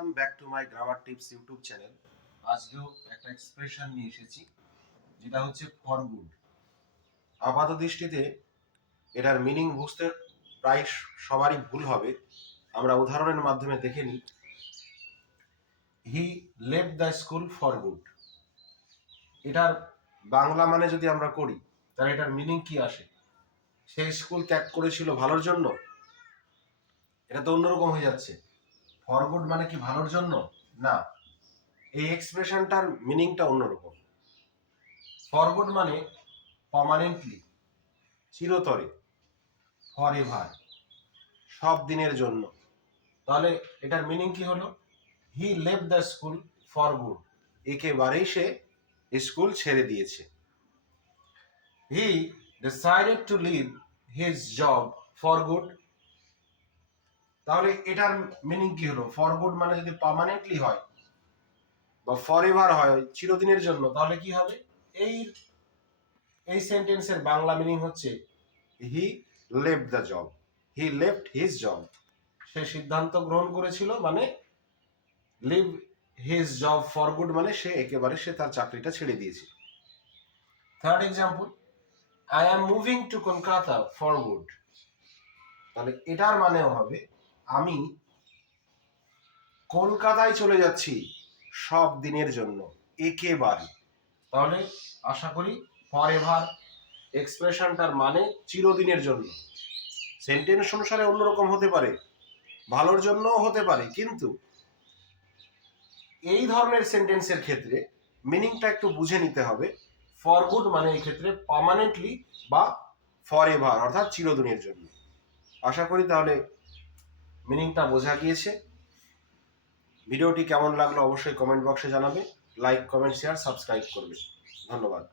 Welcome back to my grammar tips YouTube channel আজকেও একটা expression নিয়ে এসেছি, যেটা হচ্ছে ফর গুড আপাত দৃষ্টিতে এটার মিনিং বুঝতে প্রায় সবারই ভুল হবে। আমরা উদাহরণের মাধ্যমে দেখে নিই। হি লেভ দ্য স্কুল ফর গুড এটার বাংলা মানে যদি আমরা করি, তাহলে এটার মিনিং কি আসে? সে স্কুল ত্যাগ করেছিল ভালোর জন্য? এটা তো অন্যরকম হয়ে যাচ্ছে। ফরগুড মানে কি ভালোর জন্য? না। এই এক্সপ্রেশনটার মিনিংটা অন্যরকম। ফরগুড মানে পার্মানেন্টলি চিরতরে ফর এভার সব দিনের জন্য। তাহলে এটার মিনিং কি হলো? হি লেভ দ্য স্কুল ফর গুড একেবারেই সে স্কুল ছেড়ে দিয়েছে। He decided to leave his job for good তাহলে এটার মিনিং কি হলো? ফর গুড মানে যদি পার্মানেন্টলি হয় বা ফর এভার হয় চিরদিনের জন্য, তাহলে কি হবে? এই এই সেন্টেন্সের বাংলা মিনিং হচ্ছে he left the job he left his job সে সিদ্ধান্ত গ্রহণ করেছিল মানে leave his job for good মানে সে একেবারে সে তার চাকরিটা ছেড়ে দিয়েছে। Third example I am moving to Kolkata for good তাহলে এটার মানেও হবে আমি কলকাতায় চলে যাচ্ছি সব দিনের জন্য, একেবারে। তাহলে আশা করি ফর এভার এক্সপ্রেশনটার মানে চিরদিনের জন্য। সেন্টেন্স অনুসারে অন্যরকম হতে পারে, ভালোর জন্যও হতে পারে, কিন্তু এই ধরনের সেন্টেন্সের ক্ষেত্রে মিনিংটা একটু বুঝে নিতে হবে। ফর গুড মানে এই ক্ষেত্রে পার্মানেন্টলি বা ফর এভার অর্থাৎ চিরদিনের জন্য। আশা করি তাহলে মিনিংটা বোঝা গিয়েছে। ভিডিওটি কেমন লাগল অবশ্যই কমেন্ট বক্সে জানাবে। লাইক, কমেন্ট, শেয়ার, সাবস্ক্রাইব করবে। ধন্যবাদ।